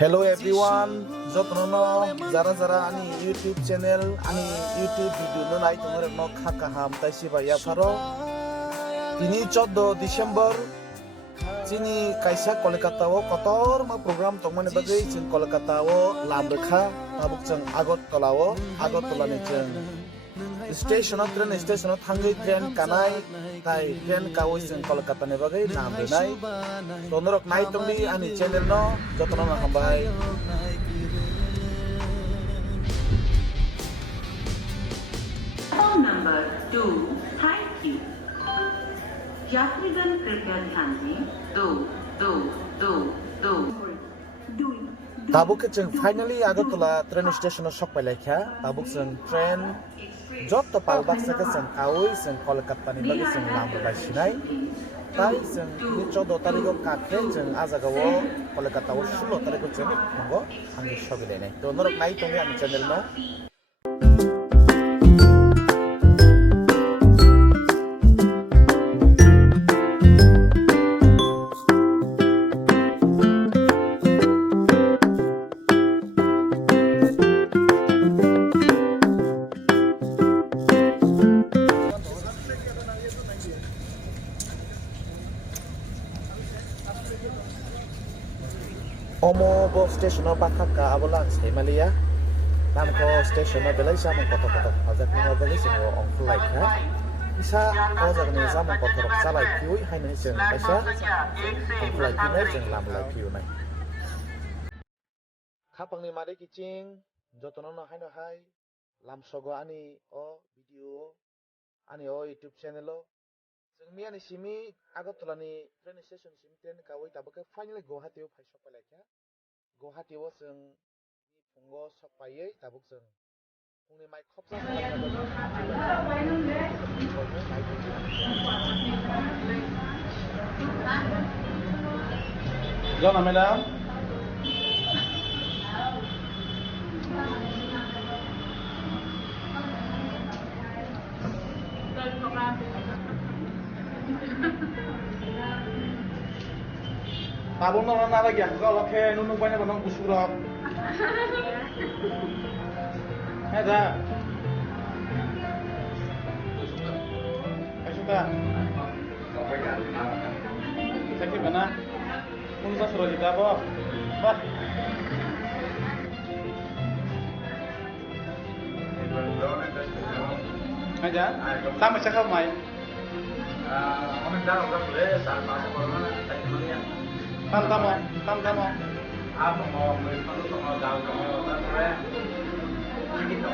Hello everyone, jotno jara jara ani YouTube channel ani YouTube video no nai tongor no khaka ham tai siba ya pharo ini 14 December chini kaisa Kolkata o kotor ma program tongmani bagai jing Kolkata o lamrekha tabuk jang Agartala ni jang station train station thangai train kanai tai train kawai jing Kolkata ni bagai namrenai tonorok nai tongli ani channel no jotno no Hambai Phone number 2 thank you यात्रीगण कृपया ध्यान दें 2 tabuk jeng finally Agartala train station o sok pailakha tabuk jeng train job to palbak saka jeng kawai jeng Kolkata ni bagi jeng lambai sinai tai jeng ni 14 tarik o kakhe jeng ajaga o Kolkata o 16 tarik o jeng mongo angi sobilai nai to norok nai tongi ani channel no Omo bo station o bakaka abolang semalia namko station o belai samong kotok hajak ni belai singo ongflai kha isa hajak ni samong kotok salai piui hainai jeng kaisa ongflai kinai jeng lamlai piu nai khapangni mari kiching jotono no haino hai lamsogo ani o video ani o YouTube channel o jengmi ani simi Agartala ni train station simi train kawai tabake finally Guwahati o phaisok palakha Guwahati o jeng ni phungo sokpaiye tabuk jeng phungni mai khopsa Jona madam Tabung no na lagi kalau ke nunu banyak orang kusurap. Ada. Suka. Sakit mana? Mungkin suruh kita apa? Bah. Aja. Sama cakap mai. Kami dah orang boleh sama orang tak Tama. Apa mau kalau jauh kalau tak gitu.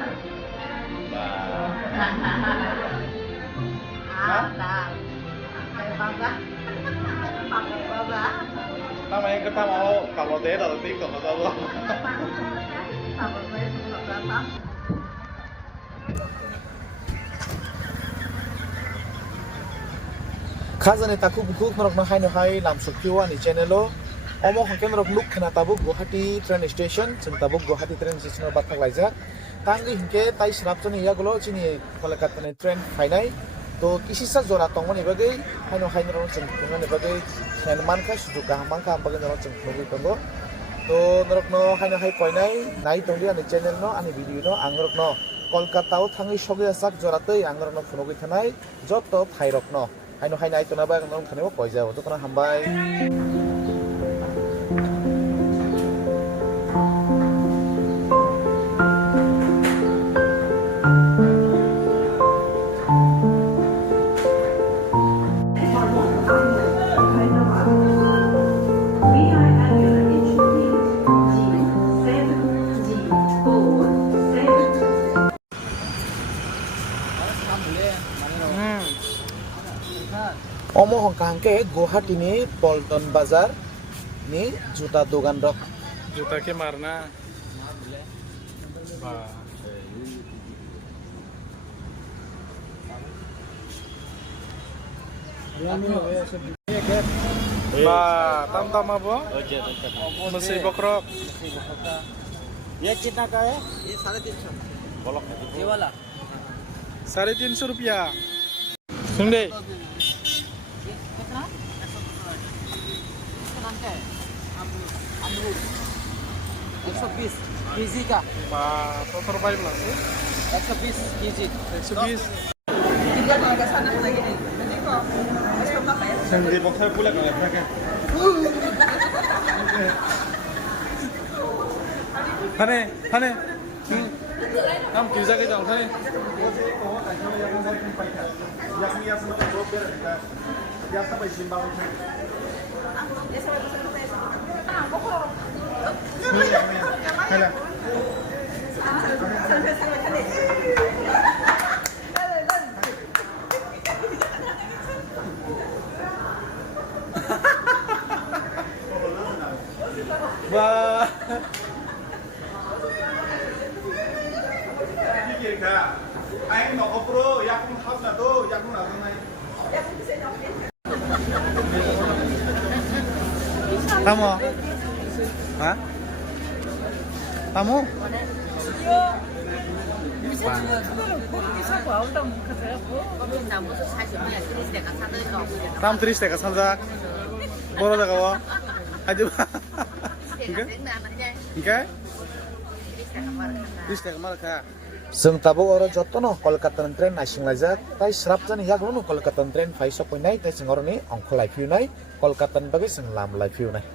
Tama yang kita mau kalau dia atau tim kalau tahu. Khazane taku bukuk norok na haino hai lam sukhiwa ni channel o omo hongken norok luk khana tabuk Guwahati train station jeng tabuk Guwahati train station bathak laijak tangi hingke tai srapjoni yagulo chini Kolkata ni train phainai to kisisa jora tongmani bagai haino hai norok jeng thungmani bagai khen mankha sujuk gahamangkha bagai norok jeng thungui tongo to norok no haino hai koinai nai tongdi ani channel no ani video no ang norok no Kolkata o thangi soge sak jora tei ang norok no phunogui thanai joto phairok no Haino hainai to na ba ngom khane ko jaw to kana Hambai Omo hongkang ke Guwahati ni Polton Bazar ni juta dogan rok juta ke marna tam apa? Masih bokrok. ये कितना का है? ये 350 bolok ये वाला 350 rupiah. Sungde. कितना 170 है अमरूद 120 केजी का बा total baik lah 120 KG 120 Sendiri boxer pula kalau mereka. Hane हम किजा के जाऊं थाने Wah. Anh nó pro, ya không học là đâu, ya không làm này. Tamu hah tamu tam 30 ka sanjak boro jaga wa aja okay 30 taka marka Seng tabu orang jotono Kolkata train nasing lajak, tai serap jani yak lono Kolkata train faiso poinai, tai seng orang ni ongko live view nai, Kolkata bagi seng lam live view nai.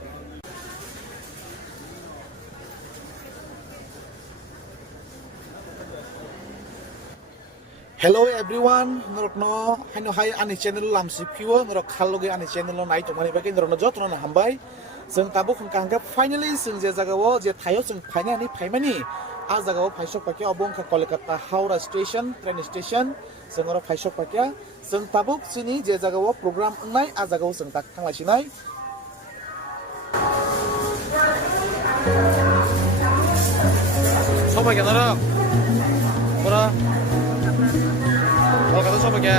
Hello everyone, norok no, hano hai ani channel lam si view, norok khaloge ani channel no nai tomani bagi norok no jotono na Hambai, seng tabu kengkangga finally seng jaga wo, je thayo seng finally ani finally. Azagaw paisok pakai obong ke Kolkata Howrah Station, train station, sengoro paisok pakai, seng tabuk sini je zagaw program nai azagaw seng tak tang lagi nai. soba ke nara bora Kolkata soba ke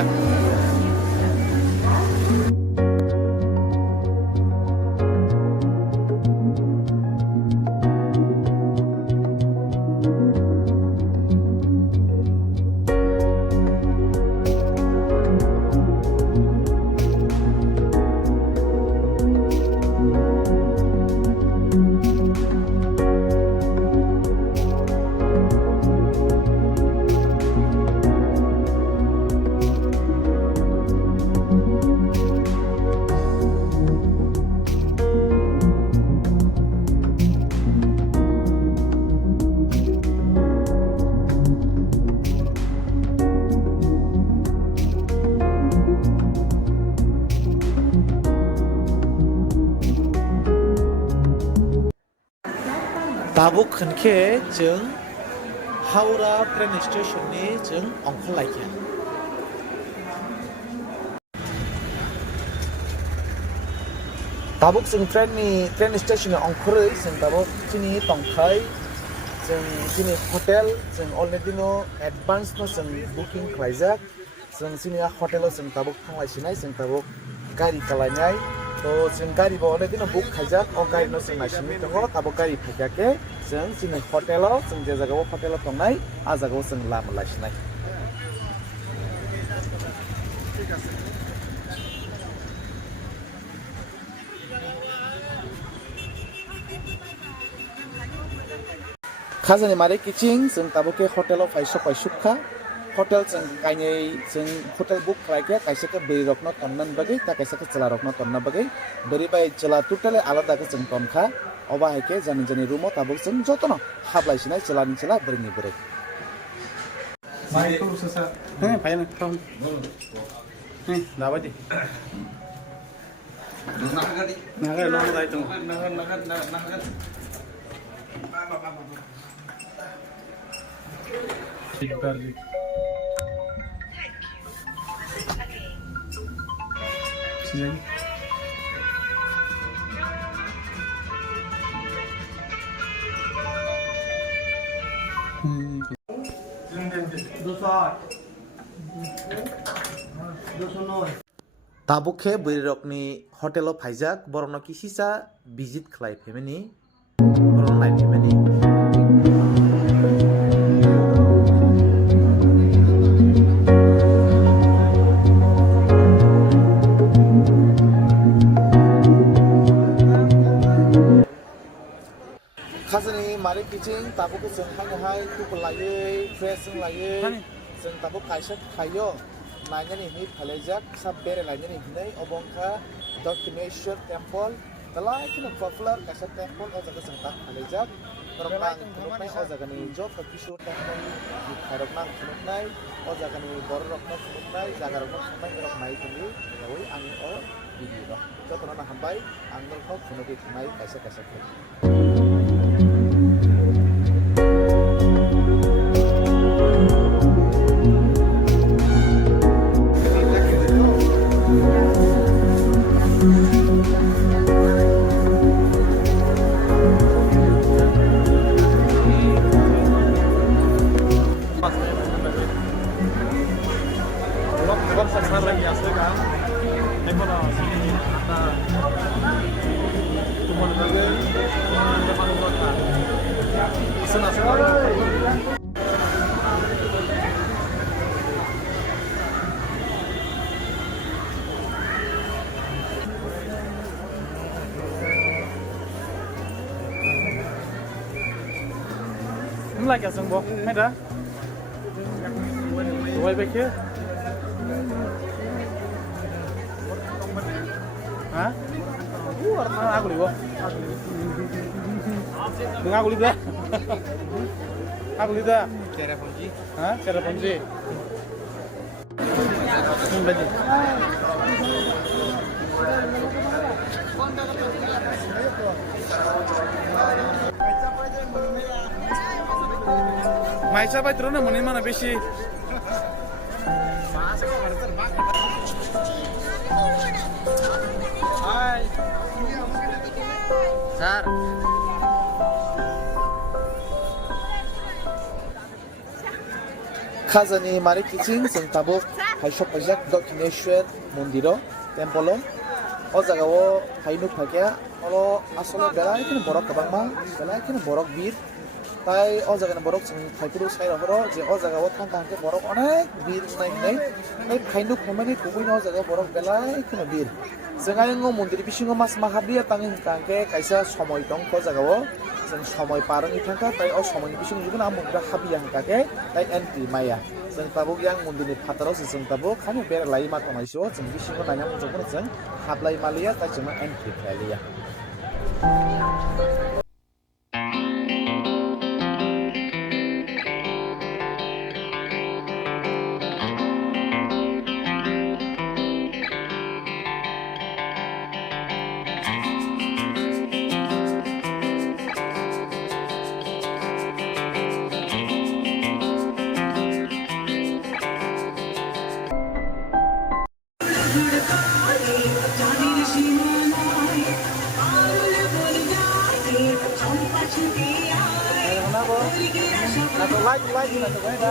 Tabuk kenke jeng Howrah train station ni jeng ongko lagi. Tabuk seng train station ni ongko rei seng tabuk sini tongkai seng sini hotel seng already no advance no seng booking klaijak seng sini hotel seng tabuk thanglai sinai seng tabuk gari kalainyai. तो जों गारि बावले दिनो book खायजाक ओ गारि no जों नायसिनि दङ ताबो गारि फैयाके जों जोंनि हटेलाव जों जे जायगायाव हटेलाव दंनाय आ जायगायाव जों लामा लासिनाय खाजानि मारे किचिं जों ताबोके हटेलाव फायसुखा hotel जों गायनाय जों hotel book खालायके कायसेके बेरि रखना तन्नन बगै ता कायसेके चला रखना तन्ना बगै बेरि बाय चला टोटली आलादा के जों तनखा अबा हेके जानि जानि रुमो ताबुक जों जतन हाबलायसिनाय चलानि चला बोरनि बोरै माइ को ससा हे फाइन खाम हे दाबादि नागार लो दाइ दं नागार garlic Sini. Tabukhe berirokni hotelo phaijak borokno kisisa visit khlai phemeni borokno nai phemeni khajani mare kiching tabuk ke jeng hai tu pelai dress jeng lai jeng tabuk kaisa kayo nanya ni hit halejak sab bere nanya ni hinai obongka Documentation Temple talai kena popular kaisa temple o jaga jeng tak halejak Roknang khunuknai o jaga ni Job Kishore Temple ni khairoknang khunuknai o jaga ni bor rokno khunuknai jaga rokno khamai rok nai tuni yawi ani o video rok jotono na hambai ang rokno khunuki thnai kaisa kaisa Like as bo, hay đó. Quay về kia. Hah? Aku libo. Dengan aku lidah. Aku lidah. Cara ponji. Hah? Cara ponji. Baju. Maisa bai terus mana mana besi. Hai. Sir. Khazani mari kiching jeng tabuk haisok pajak Documentation Mundiro Temple o jaga o hainu phakya olo asolo belai kene borok kabangma belai kene borok bir tai o jaga ni borok jeng thaipuru sai ro je o jaga o thang ke borok onek bir nai nai hainu khamani kubui no jaga borok belai kene bir jengai ngo mondir bisingo mas mahabia tangi kangke kaisa somoy dong ko jaga o jeng somoy parani thangka tai o somoy bisingo juguna mondir habia hangkake tai entry maya jeng tabuk yang mondir ni phataro jeng tabuk khani ber lai ma tomaiso jeng bisingo nanya jeng jeng hablai malia tai jeng entry khalia Atau lagi atau beda.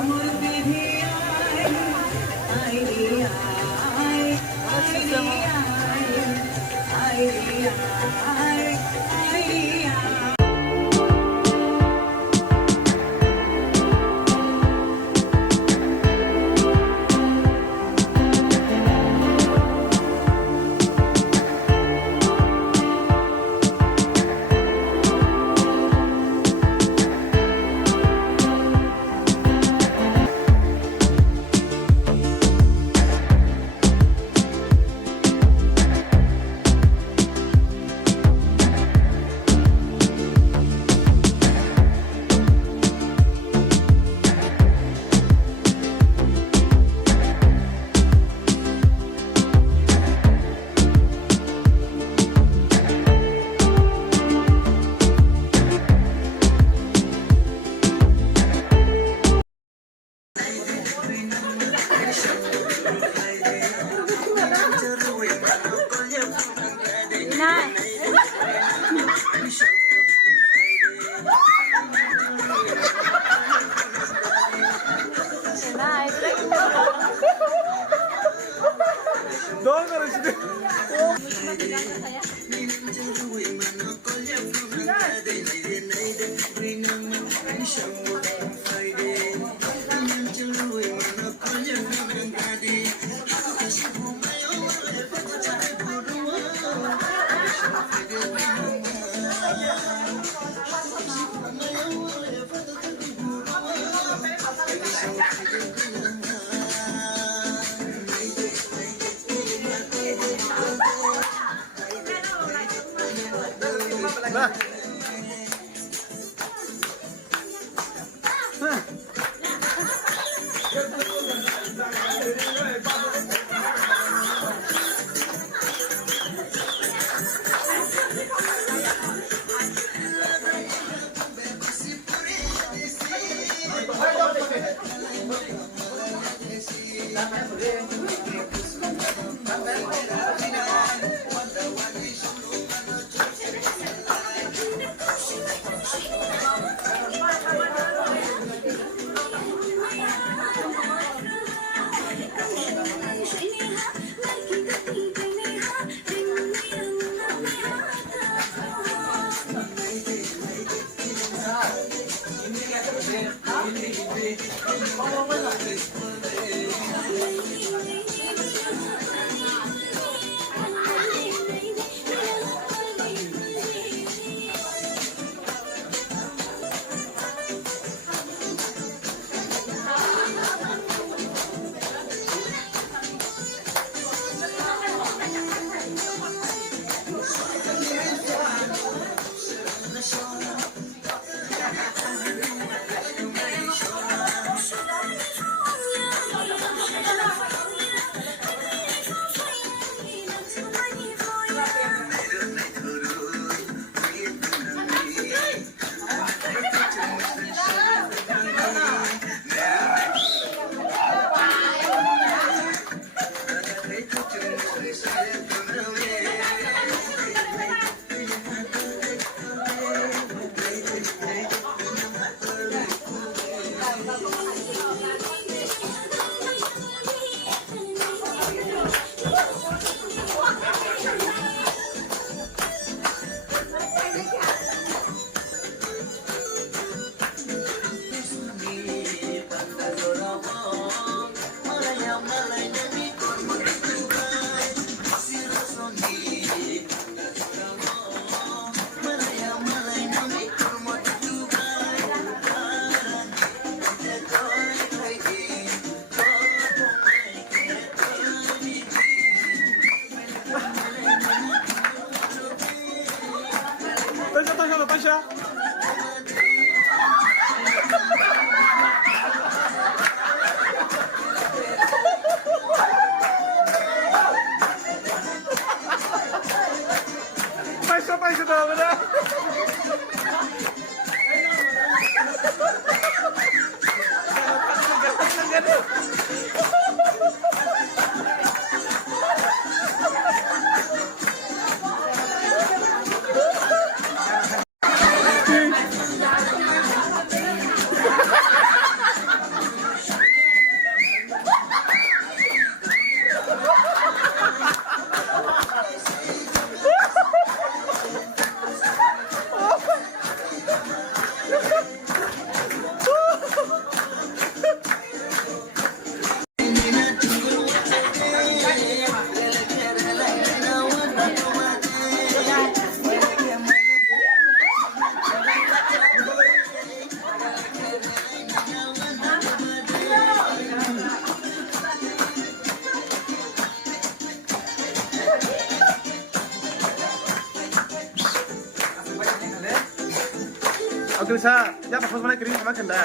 Sa, ya bakal mana kirim sama kenda.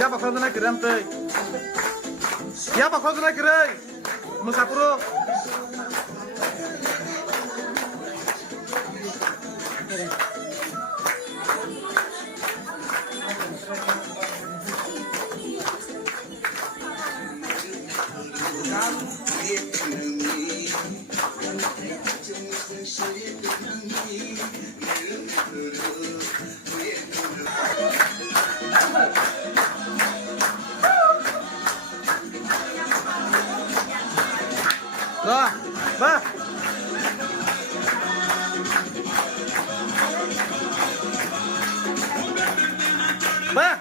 Ya bakal mana kirim tuh. Ya bakal mana kirim. Musapuro. Rồi, ba. Ba.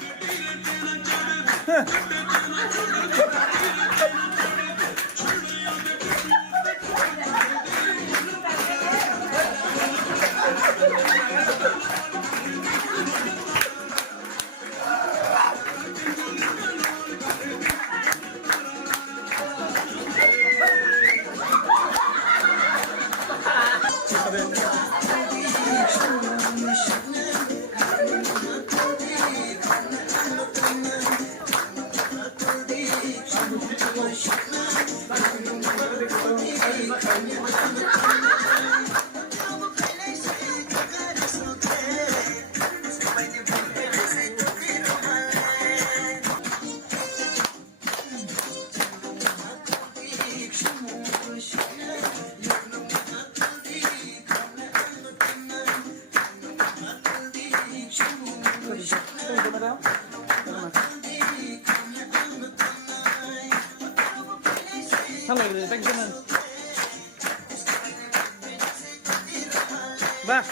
Sampai gitu, thank you man. Bah.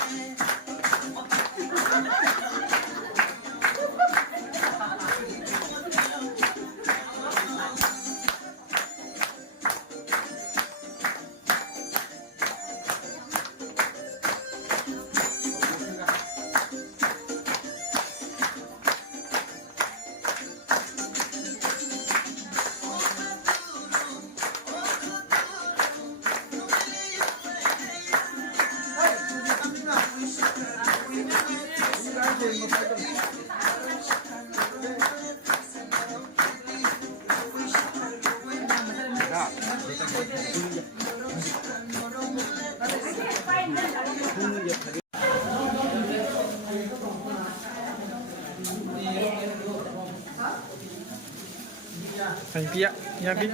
Thành pia, nhà bin,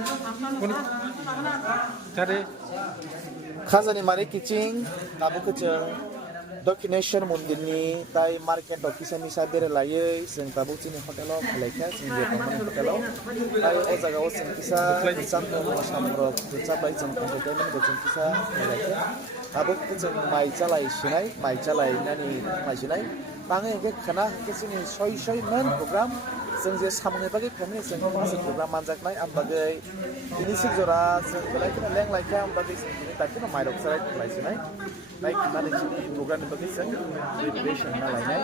con cari. Khazani mari kicing tabu kecil documentation mundini tai market office ni sabere laye sing tabu cini hotelo kalaika sing dia pemain hotelo tai o jaga o sing kisa santo masamro capai sing entertainment go sing kisa kalaika tabu kecil mai calai nani mai sinai tangi ke kana ke sini soi man program sing je samne bagi kami sing masuk program manjak nai am bagai ini sing jora sing kalaika leng laika am bagai sing ini tapi no mai dok sarai lai sinai naik nani sini program bagi sing preparation na lai nai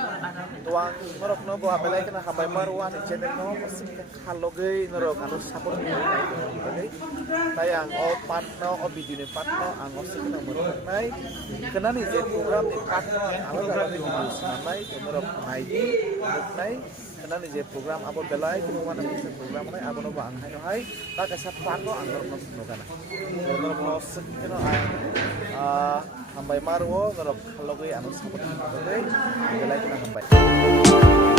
tuang norok no bo apelai kana Hambai marwan channel no sing khaloge norok anu support ni bagai tayang o partner o video ni partner ang sing na morok nai kana ni je program ni partner alaga video sampai norok mai di nai kana ni je program abo belai tu mana ni program nai abo no bang hai ta ka sat partner ang norok no kana norok no sing no Hambai marwo norok khaloge anu support bagai belai kana Hambai